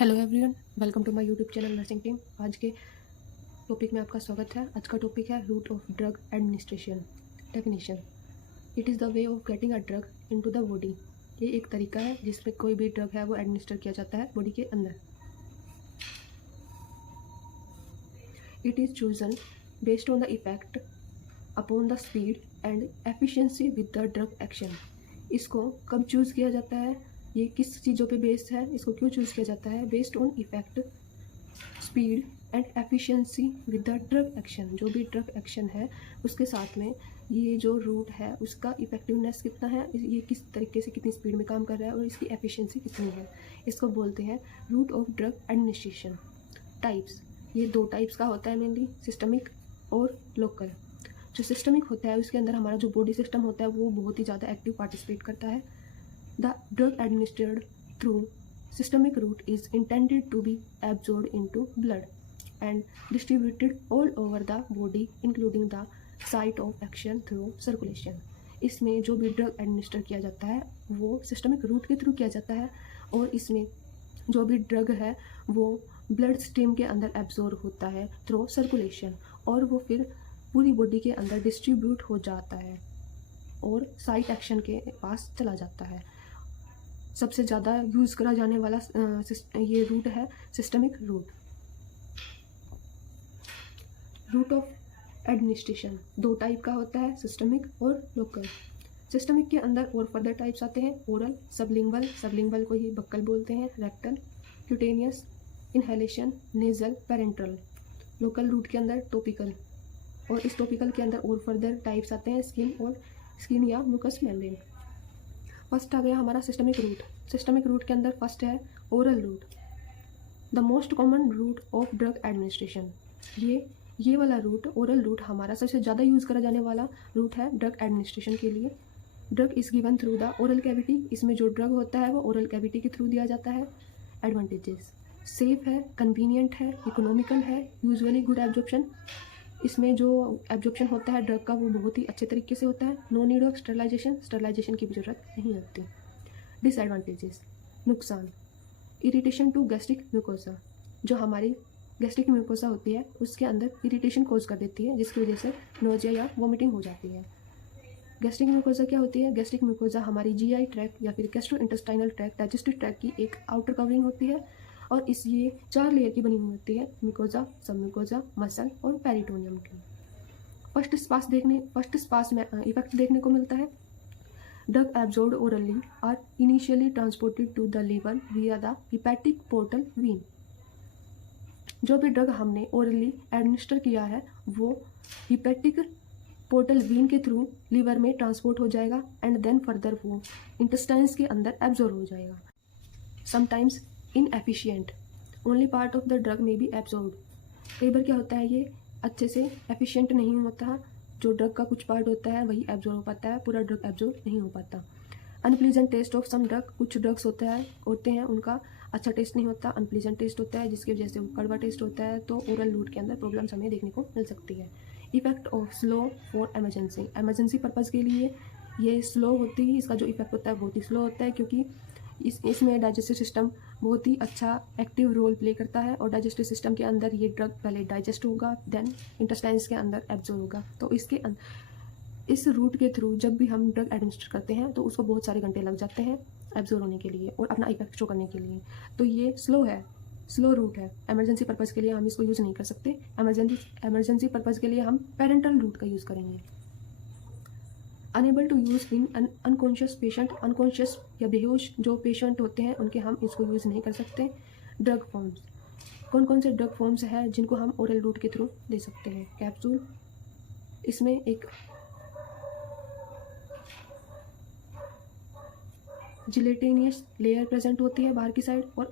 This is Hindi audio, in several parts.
Hello everyone, welcome to my YouTube channel nursing team. आज के टॉपिक में आपका स्वागत है। आज का टॉपिक है route of drug administration. Definition: it is the way of getting a drug into the body. ये एक तरीका है जिसमें कोई भी ड्रग है वो एडमिनिस्टर किया जाता है बॉडी के अंदर। It is chosen based on the effect upon the speed and efficiency with the drug action. इसको कब चूज़ किया जाता है, ये किस चीज़ों पे बेस्ड है, इसको क्यों चूज़ किया जाता है? Based on effect, speed and efficiency with the drug action. जो भी ड्रग एक्शन है उसके साथ में ये जो रूट है उसका इफेक्टिवनेस कितना है, ये किस तरीके से कितनी स्पीड में काम कर रहा है और इसकी एफिशिएंसी कितनी है, इसको बोलते हैं route of drug administration. Types: ये दो टाइप्स का होता है मेनली, सिस्टमिक और लोकल। जो सिस्टमिक होता है उसके अंदर हमारा जो बॉडी सिस्टम होता है वो बहुत ही ज़्यादा एक्टिव पार्टिसिपेट करता है। The drug administered through systemic route is intended to be absorbed into blood and distributed all over the body including the site of action through circulation। इसमें जो भी ड्रग एडमिनिस्टर किया जाता है वो सिस्टमिक रूट के थ्रू किया जाता है और इसमें जो भी ड्रग है वो ब्लड स्ट्रीम के अंदर एब्जॉर्ब होता है थ्रू सर्कुलेशन और वो फिर पूरी बॉडी के अंदर डिस्ट्रीब्यूट हो जाता है और साइट एक्शन के पास चला जाता है। सबसे ज़्यादा यूज़ करा जाने वाला ये रूट है systemic route. Route of administration दो टाइप का होता है, सिस्टमिक और लोकल। सिस्टमिक के अंदर और फर्दर टाइप्स आते हैं: ओरल, सबलिंगुअल, सबलिंगुअल को ही बक्कल बोलते हैं, rectal, cutaneous, inhalation, nasal, parenteral. Local route के अंदर टॉपिकल, और इस टॉपिकल के अंदर और फर्दर टाइप्स आते हैं स्किन या म्यूकस मेम्ब्रेन। फर्स्ट आ गया हमारा सिस्टमिक रूट। सिस्टमिक रूट के अंदर फर्स्ट है oral route, the most common route of drug administration. ये वाला रूट, ओरल रूट, हमारा सबसे ज़्यादा यूज़ करा जाने वाला रूट है ड्रग एडमिनिस्ट्रेशन के लिए। Drug is given through the oral cavity. इसमें जो ड्रग होता है वो ओरल कैविटी के थ्रू दिया जाता है। एडवांटेजेस: सेफ है, कन्वीनियंट है, इकोनॉमिकल है, यूजुअली गुड एब्जॉर्प्शन। इसमें जो एब्जॉर्प्शन होता है ड्रग का वो बहुत ही अच्छे तरीके से होता है। नो नीड ऑफ स्टरलाइजेशन की भी ज़रूरत नहीं होती। डिसएडवांटेजेस: नुकसान: इरिटेशन टू गैस्ट्रिक म्यूकोसा। जो हमारी गैस्ट्रिक म्यूकोसा होती है उसके अंदर इरिटेशन कोज कर देती है जिसकी वजह से नोजिया या वोमिटिंग हो जाती है। गैस्ट्रिक म्यूकोसा क्या होती है? गैस्ट्रिक म्यूकोसा हमारी जीआई ट्रैक्ट या फिर gastro intestinal tract, digestive tract की एक आउटर कवरिंग होती है और ये 4 लेयर की बनी हुई होती है: म्यूकोसा, सब म्यूकोसा, मसल और पेरिटोनियम की। फर्स्ट स्पास में इफेक्ट देखने को मिलता है: drug absorbed orally are initially transported to the liver via the hepatic portal vein. जो भी ड्रग हमने ओरली एडमिनिस्टर किया है वो हिपैटिक पोर्टल वीन के थ्रू लिवर में ट्रांसपोर्ट हो जाएगा एंड देन फर्दर वो इंटेस्टाइन्स के अंदर एब्जॉर्ब हो जाएगा। Sometimes inefficient, only part of the drug may be absorbed. कई बार क्या होता है ये अच्छे से एफिशिएंट नहीं होता, जो ड्रग का कुछ पार्ट होता है वही एब्जॉर्ब हो पाता है, पूरा ड्रग एब्जॉर्ब नहीं हो पाता। Unpleasant taste of some drug, कुछ ड्रग्स होते हैं उनका अच्छा टेस्ट नहीं होता, अनप्लीजेंट टेस्ट होता है जिसकी वजह से वो कड़वा टेस्ट होता है, तो ओरल रूट के अंदर प्रॉब्लम्स हमें देखने को मिल सकती है। Effect of slow for emergency purpose के लिए ये स्लो होती है, इसका जो इफेक्ट होता है बहुत ही स्लो होता है क्योंकि इसमें डाइजेस्टिव सिस्टम बहुत ही अच्छा एक्टिव रोल प्ले करता है और डाइजेस्टिव सिस्टम के अंदर ये ड्रग पहले डाइजेस्ट होगा देन इंटेस्टाइन्स के अंदर एब्जॉर्ब होगा। तो इस रूट के थ्रू जब भी हम ड्रग एडमिनिस्टर करते हैं तो उसको बहुत सारे घंटे लग जाते हैं एब्जॉर्ब होने के लिए और अपना इफेक्ट शो करने के लिए। तो ये स्लो रूट है। एमरजेंसी पर्पज़ के लिए हम इसको यूज़ नहीं कर सकते। एमरजेंसी पर्पज़ के लिए हम पेरेंटल रूट का यूज़ करेंगे। Unable to use in unconscious patient, unconscious या बेहोश जो पेशेंट होते हैं उनके हम इसको यूज़ नहीं कर सकते। ड्रग फॉर्म्स: कौन कौन से ड्रग फॉर्म्स हैं जिनको हम ओरल रूट के थ्रू दे सकते हैं? कैप्सूल, इसमें एक जिलेटिनियस लेयर प्रेजेंट होती है बाहर की साइड और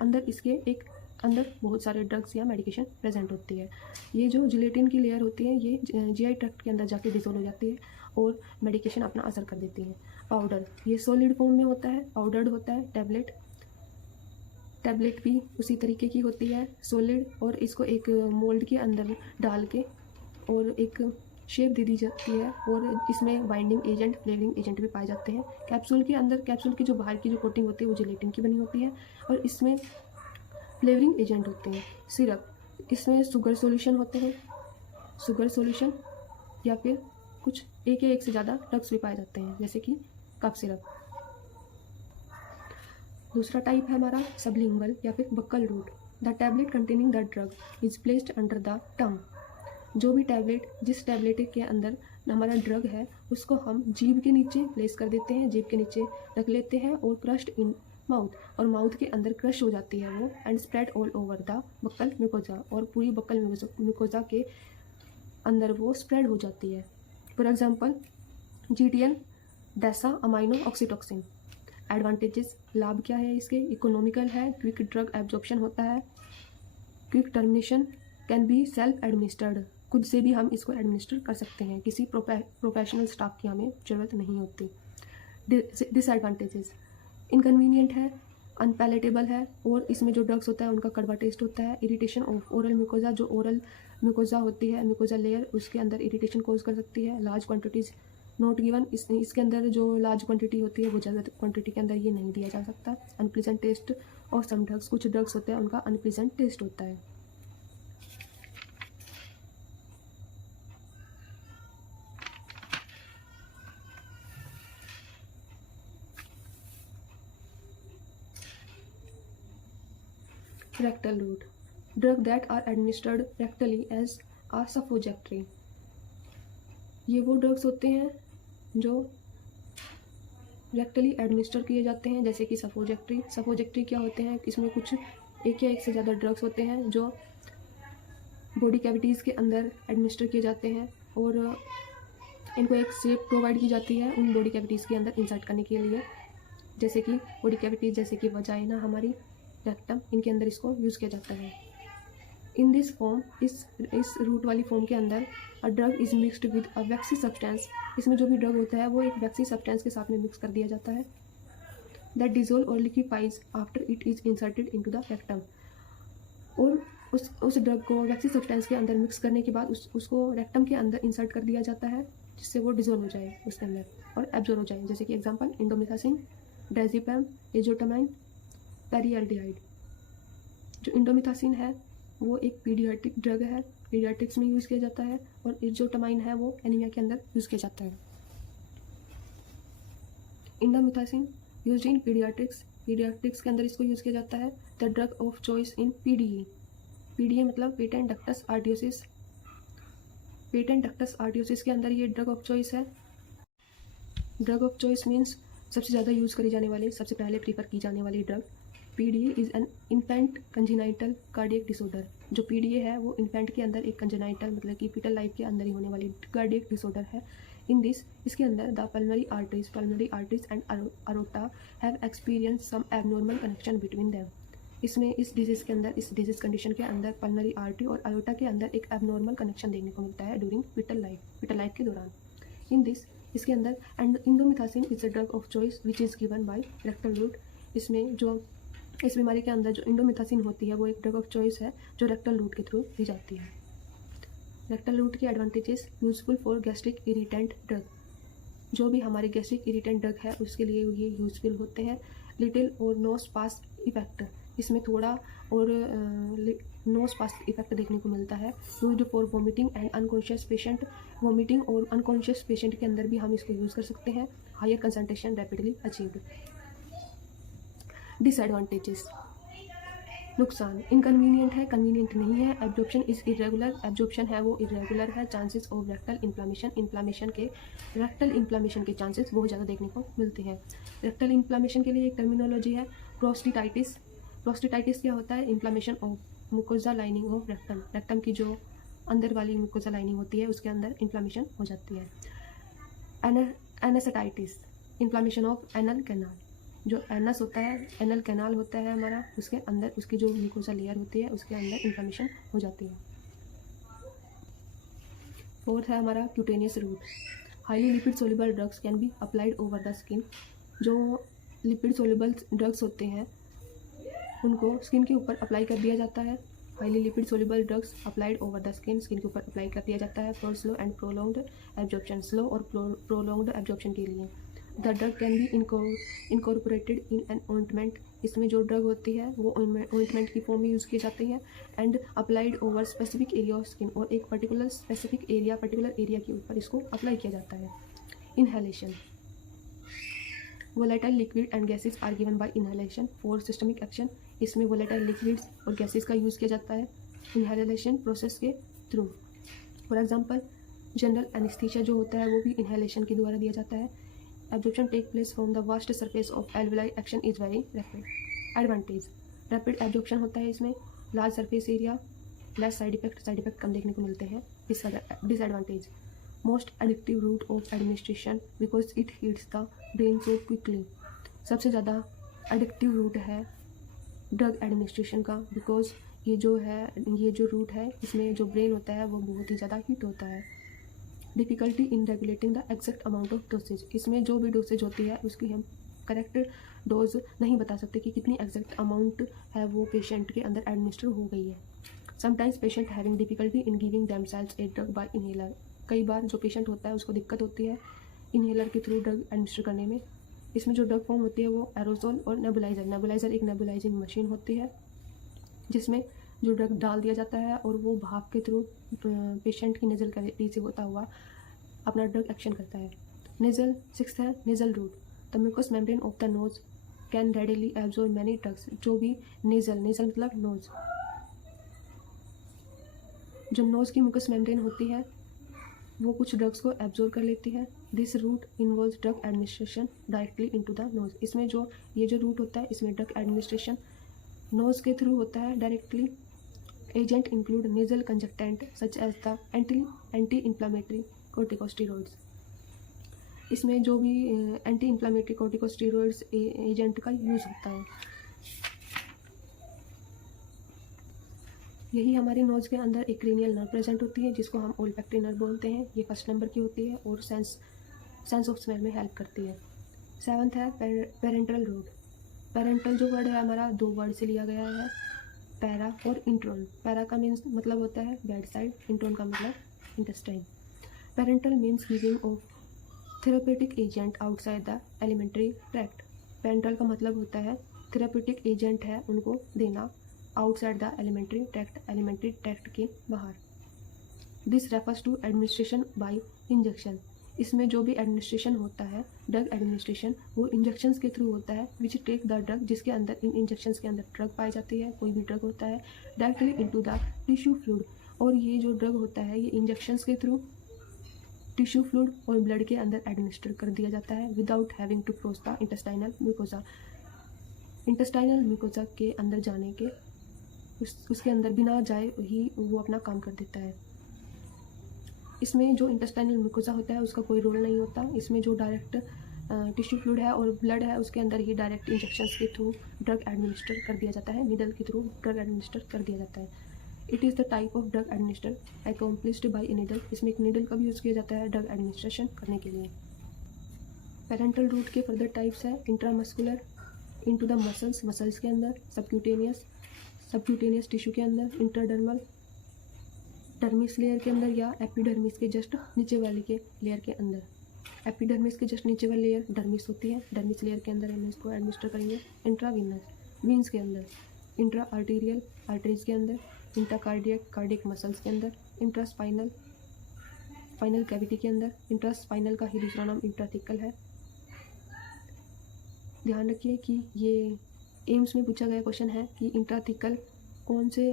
अंदर बहुत सारे ड्रग्स या मेडिकेशन प्रेजेंट होती है। ये जो जिलेटिन की लेयर होती है ये जीआई ट्रैक्ट के अंदर जाके डिसोल्व हो जाती है और मेडिकेशन अपना असर कर देती है। पाउडर, ये सॉलिड फॉर्म में होता है, पाउडर्ड होता है। टैबलेट भी उसी तरीके की होती है, सॉलिड, और इसको एक मोल्ड के अंदर डाल के और एक शेप दे दी जाती है और इसमें बाइंडिंग एजेंट, फ्लेवरिंग एजेंट भी पाए जाते हैं। कैप्सूल के अंदर, कैप्सूल की जो बाहर की जो कोटिंग होती है वो जिलेटिन की बनी होती है और इसमें फ्लेवरिंग एजेंट होते हैं। सिरप, इसमें शुगर सॉल्यूशन होते हैं, शुगर सॉल्यूशन, या फिर कुछ एक या एक से ज़्यादा ड्रग्स भी पाए जाते हैं, जैसे कि कफ सिरप। दूसरा टाइप है हमारा सबलिंगुअल या फिर buccal route. The tablet containing the drug is placed under the tongue. जो भी टैबलेट, जिस टैबलेट के अंदर हमारा ड्रग है उसको हम जीभ के नीचे प्लेस कर देते हैं, जीभ के नीचे रख लेते हैं और क्रश्ड इन माउथ, और माउथ के अंदर क्रश हो जाती है वो, and spread all over the buccal mucosa, और पूरी बक्कल म्यूकोजा के अंदर वो स्प्रेड हो जाती है। For example GTN desamino oxytocin. Advantages, लाभ क्या है इसके? इकोनॉमिकल है, क्विक ड्रग एब्जॉर्प्शन होता है, quick termination, can be self administered, खुद से भी हम इसको एडमिनिस्टर कर सकते हैं, किसी प्रोफेशनल स्टाफ की हमें ज़रूरत नहीं होती। डिसएडवांटेजेस, इनकन्वीनियंट है, अनपैलेटेबल है, और इसमें जो ड्रग्स होता है उनका कड़वा टेस्ट होता है। इरिटेशन ऑफ ओरल म्यूकोजा, जो ओरल म्यूकोजा होती है, म्यूकोजा लेयर, उसके अंदर इरिटेशन कोज कर सकती है। लार्ज क्वांटिटीज़ नॉट गिवन, इसके अंदर जो लार्ज क्वांटिटी होती है वो ज़्यादा क्वांटिटी के अंदर ये नहीं दिया जा सकता। अनप्लीजेंट टेस्ट और सम ड्रग्स, कुछ ड्रग्स होते हैं उनका अनप्लीजेंट टेस्ट होता है। Rectal route, drug that are administered rectally as a suppository. ये वो ड्रग्स होते हैं जो रेक्टली एडमिनिस्टर किए जाते हैं, जैसे कि सफोजेक्ट्री। सफोजेक्ट्री क्या होते हैं? इसमें कुछ एक या एक से ज़्यादा ड्रग्स होते हैं जो बॉडी कैविटीज़ के अंदर एडमिनिस्टर किए जाते हैं, और इनको एक शेप प्रोवाइड की जाती है उन बॉडी कैविटीज़ के अंदर इंसर्ट करने के लिए, जैसे कि बॉडी कैविटीज़, जैसे कि वजाइना, हमारी रेक्टम, इनके अंदर इसको यूज़ किया जाता है। इन दिस फॉर्म, इस रूट वाली फॉर्म के अंदर a drug is mixed with a vaccine substance. इसमें जो भी ड्रग होता है वो एक वैक्सी सब्सटेंस के साथ में मिक्स कर दिया जाता है। दैट डिजोल्व और liquefies after it is inserted into the rectum. और उस ड्रग को वैक्सी सब्सटेंस के अंदर मिक्स करने के बाद उसको रेक्टम के अंदर इंसर्ट कर दिया जाता है, जिससे वो डिजोल्व हो जाए उसके अंदर और एब्जॉर्ब हो जाए। जैसे कि एग्जांपल इंडोमिथासिन, डायज़ेपम, एजोटामाइन, पेरियाल्डिहाइड। जो इंडोमिथासिन है वो एक पीडियाट्रिक ड्रग है, पीडियाट्रिक्स में यूज़ किया जाता है, और एजोटामाइन है वो एनीमिया के अंदर यूज़ किया जाता है। Indomethacin use in paediatrics, paediatrics के अंदर इसको यूज़ किया जाता है। The drug of choice in PDA, PDA मतलब पेटेंट डक्टस आर्टियोसिस। पेटेंट डक्टस आर्टियोसिस के अंदर ये ड्रग ऑफ चॉइस है। ड्रग ऑफ चॉइस मीन्स सबसे ज़्यादा यूज़ करी जाने वाली, सबसे पहले प्रीफर की जाने वाली drug. PDA is an infant congenital cardiac disorder. जो PDA है वो इन्फेंट के अंदर एक कंजेनाइटल मतलब कि फीटल लाइफ के अंदर ही होने वाली कार्डियक डिसऑर्डर है। इन दिस, इसके अंदर the pulmonary arteries and aorta have experience some abnormal connection between them. इसमें इस डिजीज़ के अंदर, इस डिजीज़ कंडीशन के अंदर पल्मनरी आर्टरी और अरोटा के अंदर एक एबनॉर्मल कनेक्शन देखने को मिलता है ड्यूरिंग फीटल लाइफ के दौरान। इन दिस, इसके अंदर and indomethacin is a drug of choice which is given by rectal route. इसमें जो इस बीमारी के अंदर जो इंडोमिथासिन होती है वो एक ड्रग ऑफ चॉइस है जो रेक्टल रूट के थ्रू दी जाती है। रेक्टल रूट के advantages, useful for gastric irritant drug. जो भी हमारे गैस्ट्रिक इरिटेंट ड्रग है उसके लिए ये यूजफुल होते हैं। लिटिल और नो स्पास इफेक्ट, इसमें थोड़ा और नो स्पास इफेक्ट देखने को मिलता है। Used for vomiting and unconscious patient, vomiting और अनकॉन्शियस पेशेंट के अंदर भी हम इसको यूज़ कर सकते हैं। Higher concentration rapidly achieved. Disadvantages, नुकसान, इनकन्वीनियंट है, कन्वीनियंट नहीं है। एब्जॉर्प्शन इज इरेगुलर, एब्जॉर्प्शन है वो इरेगुलर है। चांसेस ऑफ रेक्टल इन्फ्लामेशन के रेक्टल इन्फ्लामेशन के चांसेस बहुत ज़्यादा देखने को मिलते हैं। रेक्टल इन्फ्लामेशन के लिए एक टर्मिनोलॉजी है प्रोस्टेटाइटिस। प्रोस्टेटाइटिस क्या होता है? Inflammation of mucosa lining of rectum, rectum की जो अंदर वाली मुकोजा लाइनिंग होती है उसके अंदर इन्फ्लामेशन हो जाती है। एनेसेटाइटिस, इन्फ्लामेशन ऑफ एनल कैनाल। जो एनस होता है, एनल कैनाल होता है हमारा, उसके अंदर उसकी जो म्यूकोसा लेयर होती है उसके अंदर इन्फ्लेमेशन हो जाती है। फोर्थ है हमारा cutaneous route. Highly lipid soluble drugs can be applied over the skin. जो लिपिड सोल्यूबल ड्रग्स होते हैं उनको स्किन के ऊपर अप्लाई कर दिया जाता है। Highly lipid soluble drugs applied over the skin, skin के ऊपर अप्लाई कर दिया जाता है for slow and prolonged absorption, slow और प्रोलॉन्ग्ड एब्जॉर्प्शन के लिए। The drug can be incorporated in an ointment, इसमें जो ड्रग होती है वो ऑइंटमेंट की फॉर्म में यूज़ की जाती है, and applied over specific area of skin, और एक पर्टिकुलर एरिया के ऊपर इसको अप्लाई किया जाता है। Inhalation, volatile liquid and gases are given by inhalation for systemic action, इसमें वोलेटाइल लिक्विड्स और गैसेस का यूज़ किया जाता है इनहेलेशन प्रोसेस के through. For example general anaesthesia जो होता है वो भी इनहेलेशन के द्वारा दिया जाता है। Absorption take place from the vast surface of alveoli, action is very rapid. Advantage, rapid absorption होता है इसमें, large surface area, less side effect कम देखने को मिलते हैं। Disadvantage, most addictive route of administration because it hits the brain so quickly, सबसे ज़्यादा एडिक्टिव रूट है ड्रग एडमिनिस्ट्रेशन का, बिकॉज ये जो रूट है इसमें जो ब्रेन होता है वो बहुत ही ज़्यादा हिट होता है। Difficulty in regulating the exact amount of dosage, इसमें जो भी डोसेज होती है उसकी हम करेक्ट डोज नहीं बता सकते कि कितनी एग्जैक्ट अमाउंट है वो पेशेंट के अंदर एडमिनिस्टर हो गई है। Sometimes patient having difficulty in giving themselves a drug bye inhaler, कई बार जो पेशेंट होता है उसको दिक्कत होती है इनहेलर के थ्रू ड्रग एडमिनिस्टर करने में। इसमें जो ड्रग फॉर्म होती है वो एरोसोल और नेबुलाइजर एक नेबुलाइजिंग मशीन होती है जिसमें जो ड्रग डाल दिया जाता है और वो भाप के थ्रू पेशेंट की नेजल कैविटी से होता हुआ अपना ड्रग एक्शन करता है। नेजल, सिक्स्थ है nasal route, the mucous membrane of the nose can readily absorb many drugs, जो भी नेजल मतलब नोज, जो नोज की म्यूकस मेम्ब्रेन होती है वो कुछ ड्रग्स को एब्जॉर्ब कर लेती है। This route involves drug administration directly into the nose, इसमें जो रूट होता है इसमें ड्रग एडमिनिस्ट्रेशन नोज के थ्रू होता है directly. Agent include nasal congestant such as the anti inflammatory corticosteroids, इसमें जो भी एंटी इन्फ्लामेटरी कॉर्टिकोस्टेरॉइड्स एजेंट का यूज़ होता है। यही हमारी नोज के अंदर एक क्रेनियल नर्व प्रेजेंट होती है जिसको हम ओल्फैक्टरी नर्व बोलते हैं, ये फर्स्ट नंबर की होती है और सेंस ऑफ स्मेल में हेल्प करती है। सेवंथ है पेरेंटल रोड, पेरेंटल जो वर्ड है हमारा दो वर्ड से लिया गया है, पैरा और इंट्रोन। पैरा का मीन्स मतलब होता है बैड साइड, इंट्रोन का मतलब intestine. Parental means giving of therapeutic agent outside the alimentary tract, parental का मतलब होता है थेरेप्यूटिक एजेंट है उनको देना आउटसाइड द एलिमेंट्री ट्रैक्ट के बाहर। This refers to administration by injection, इसमें जो भी एडमिनिस्ट्रेशन होता है ड्रग एडमिनिस्ट्रेशन वो इंजेक्शंस के थ्रू होता है, विच टेक द ड्रग, जिसके अंदर इन इंजेक्शंस के अंदर ड्रग पाई जाती है, कोई भी ड्रग होता है directly into the tissue fluid, और ये जो ड्रग होता है ये इंजेक्शंस के थ्रू टिश्यू फ्लूइड और ब्लड के अंदर एडमिनिस्टर कर दिया जाता है without having to cross the intestinal mucosa के अंदर जाने के उसके अंदर बिना जाए ही वो अपना काम कर देता है। इसमें जो इंटेस्टाइनल म्यूकोजा होता है उसका कोई रोल नहीं होता, इसमें जो डायरेक्ट टिश्यू फ्लूइड है और ब्लड है उसके अंदर ही डायरेक्ट इंजेक्शंस के थ्रू ड्रग एडमिनिस्टर कर दिया जाता है, नीडल के थ्रू ड्रग एडमिनिस्टर कर दिया जाता है। It is the type of drug administer accomplished by a needle, इसमें एक नीडल का भी यूज़ किया जाता है ड्रग एडमिनिस्ट्रेशन करने के लिए। पेरेंटल रूट के फर्दर टाइप्स है इंट्रामस्कुलर इनटू द मसल्स के अंदर, सबक्यूटेनियस टिश्यू के अंदर, इंटरडर्मल डर्मिस लेयर के अंदर या एपिडर्मिस के जस्ट नीचे वाले के लेयर के अंदर। एपिडर्मिस के जस्ट नीचे वाली लेयर डर्मिस होती है, डर्मिस लेयर के अंदर हम इसको एडमिनिस्टर करेंगे। इंट्रावीनस वीन्स के अंदर, इंट्रा आर्टीरियल आर्टरीज के अंदर, इंट्राकार्डियक मसल्स के अंदर, इंट्रास्पाइनल स्पाइनल कैविटी के अंदर। इंट्रास्पाइनल का ही दूसरा नाम इंट्राथिकल है। ध्यान रखिए कि ये एम्स में पूछा गया क्वेश्चन है कि इंट्राथिकल कौन से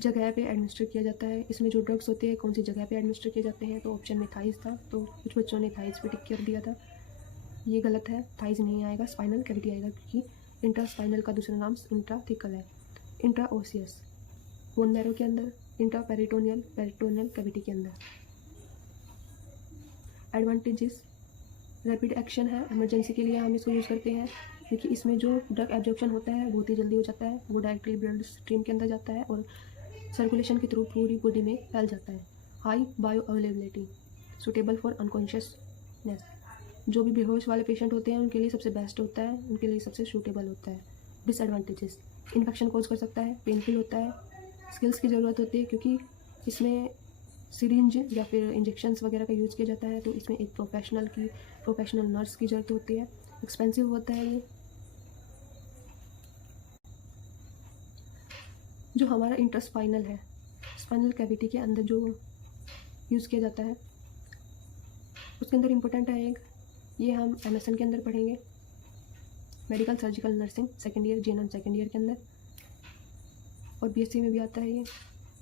जगह पे एडमिनिस्टर किया जाता है, इसमें जो ड्रग्स होते हैं कौन सी जगह पे एडमिनिस्टर किए जाते हैं, तो ऑप्शन में थाइस था, तो कुछ बच्चों ने थाइस पे टिक कर दिया था, ये गलत है, थाइस नहीं आएगा, स्पाइनल कैविटी आएगा क्योंकि इंट्रास्पाइनल का दूसरा नाम इंट्राथिकल है। इंट्राओसियस बोन मैरो के अंदर, इंट्रापेरिटोनियल कैविटी के अंदर। एडवांटेजेस, रैपिड एक्शन है, इमरजेंसी के लिए हम इसको यूज़ करते हैं क्योंकि इसमें जो ड्रग एब्जॉर्प्शन होता है बहुत ही जल्दी हो जाता है, वो डायरेक्टली ब्लड स्ट्रीम के अंदर जाता है और सर्कुलेशन के थ्रू पूरी बॉडी में फैल जाता है। High bio availability, suitable for unconsciousness, जो भी बेहोश वाले पेशेंट होते हैं उनके लिए सबसे बेस्ट होता है, उनके लिए सबसे सूटेबल होता है। डिसएडवांटेजेस, इन्फेक्शन कॉज कर सकता है, पेनफुल होता है, स्किल्स की ज़रूरत होती है क्योंकि इसमें सिरिंज या फिर इंजेक्शंस वगैरह का यूज़ किया जाता है, तो इसमें एक प्रोफेशनल नर्स की ज़रूरत होती है। एक्सपेंसिव होता है ये। जो हमारा इंट्रास्पाइनल है, स्पाइनल कैविटी के अंदर जो यूज़ किया जाता है, उसके अंदर इम्पोर्टेंट है एक, ये हम MSN के अंदर पढ़ेंगे, medical surgical nursing second year, GNM second year के अंदर, और BSc में भी आता है ये,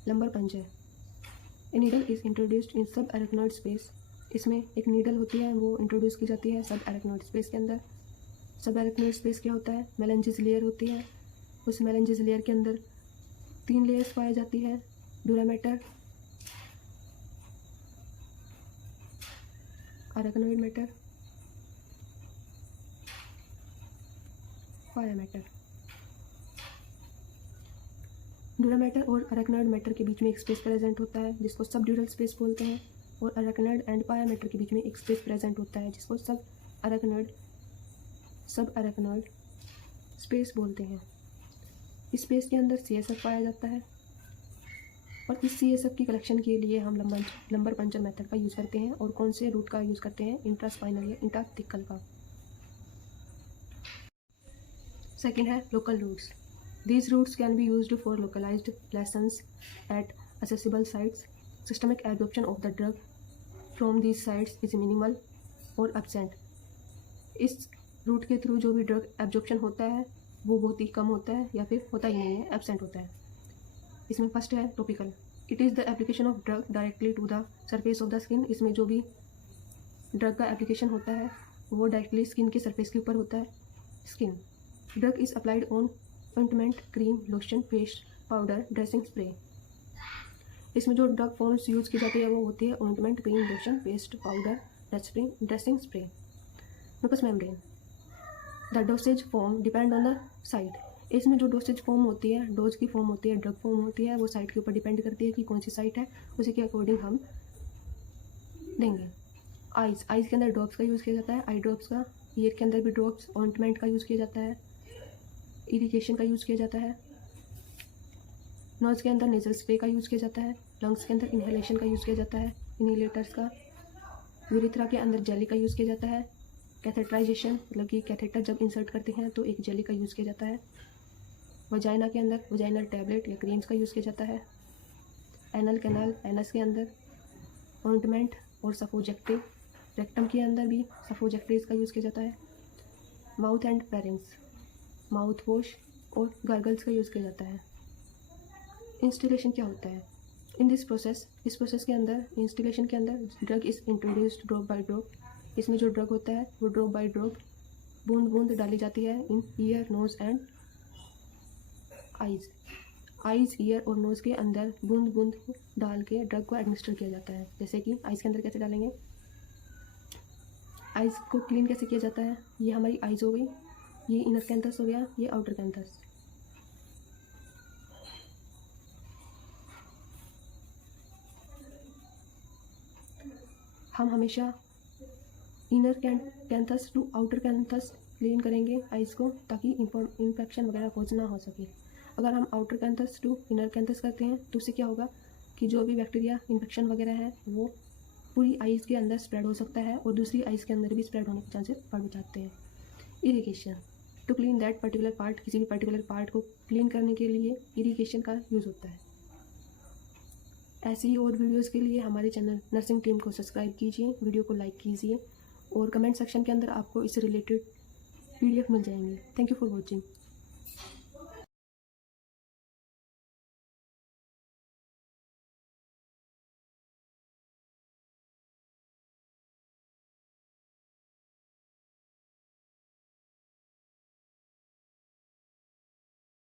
lumbar puncture. A needle is introduced in सब एरेक्नॉइड स्पेस। इसमें एक नीडल होती है, वो इंट्रोड्यूस की जाती है सब एरेक्नॉइड स्पेस के अंदर। सब एरेक्नॉइड स्पेस क्या होता है? मेलेंजिस लेयर होती है। उस मेलेंजिस लेयर के अंदर 3 लेयर्स पाई जाती है, ड्यूरा मैटर, अरेक्नॉइड मैटर, फाया मैटर। ड्यूरा मैटर और अरेक्नॉइड मैटर के बीच में एक स्पेस प्रेजेंट होता है जिसको सब ड्यूरल स्पेस बोलते हैं, और अरेक्नॉइड एंड पाया मैटर के बीच में एक स्पेस प्रेजेंट होता है जिसको सब अरेक्नॉइड स्पेस बोलते हैं। इस स्पेस के अंदर CSF पाया जाता है, और इस CSF की कलेक्शन के लिए हम लंबर पंचर मेथड का यूज़ करते हैं। और कौन से रूट का यूज़ करते हैं? इंट्रास्पाइनल या इंट्राथिकल का। सेकेंड है local routes. These routes can be used for localized lessons at accessible sites. Systemic absorption of the drug from these sites is minimal or absent. इस रूट के थ्रू जो भी ड्रग एब्जॉर्प्शन होता है वो बहुत ही कम होता है या फिर होता ही नहीं है, एब्सेंट होता है। इसमें फर्स्ट है topical. It is the application of drug directly to the surface of the skin. इसमें जो भी ड्रग का एप्लीकेशन होता है वो डायरेक्टली स्किन के सरफेस के ऊपर होता है। Skin drug is applied on ointment, cream, lotion, paste, powder, dressing, spray. इसमें जो ड्रग फॉर्म्स यूज़ की जाती है वो होती है ointment, cream, lotion, paste, powder, dressing, spray. Mucous membrane. The dosage form depend on the site. इसमें जो डोसेज फॉर्म होती है, डोज की फॉर्म होती है, ड्रग फॉर्म होती है, वो साइट के ऊपर डिपेंड करती है कि कौन सी साइट है, उसी के अकॉर्डिंग हम देंगे। आइज़ के अंदर ड्रॉप्स का यूज़ किया जाता है, आई ड्रॉप्स का। ईयर के अंदर भी ड्रॉप्स, ऑइंटमेंट का यूज़ किया जाता है, इरिगेशन का यूज़ किया जाता है। नोज़ के अंदर नेजल स्प्रे का यूज़ किया जाता है। लंग्स के अंदर इनहेलेशन का यूज़ किया जाता है, इनहेलेटर्स का। यूरेथ्रा के अंदर जेली का यूज़ किया जाता है। कैथेटराइजेशन मतलब कि कैथेटर जब इंसर्ट करते हैं तो एक जेली का यूज़ किया जाता है। वजाइना के अंदर वजाइनल टैबलेट या क्रीम्स का यूज़ किया जाता है। एनल कैनाल, एनस के अंदर ऑइंटमेंट और सफोजेक्टिव। रेक्टम के अंदर भी सफोजेक्टिव का यूज़ किया जाता है। Mouth and pharynx, mouth wash और गार्गल्स का यूज़ किया जाता है। इंस्टिलेशन क्या होता है? इन दिस प्रोसेस, इस प्रोसेस के अंदर, इंस्टिलेशन के अंदर drug is introduced drop by drop. इसमें जो ड्रग होता है वो ड्रॉप बाय ड्रॉप, बूंद बूंद डाली जाती है in ear, nose and eyes, ear और नोज़ के अंदर बूंद बूंद डाल के ड्रग को एडमिनिस्टर किया जाता है। जैसे कि आइज़ के अंदर कैसे डालेंगे? आइज़ को क्लीन कैसे किया जाता है? ये हमारी आइज़ हो गई, ये इनर कैंथस हो गया, ये आउटर कैंथस। हम हमेशा inner canthus to outer canthus clean करेंगे आइज़ को, ताकि इन्फेक्शन वगैरह कुछ ना हो सके। अगर हम outer canthus to inner canthus करते हैं तो उससे क्या होगा कि जो भी बैक्टीरिया इन्फेक्शन वगैरह है वो पूरी आइज़ के अंदर स्प्रेड हो सकता है और दूसरी आइज़ के अंदर भी स्प्रेड होने के चांसेस बढ़ जाते हैं। Irrigation to clean that particular part, किसी भी पर्टिकुलर पार्ट को क्लीन करने के लिए इरिगेशन का यूज़ होता है। ऐसी ही और वीडियोस के लिए हमारे चैनल नर्सिंग टीम को सब्सक्राइब कीजिए, वीडियो को लाइक कीजिए और कमेंट सेक्शन के अंदर आपको इससे रिलेटेड PDF मिल जाएंगे। Thank you for watching.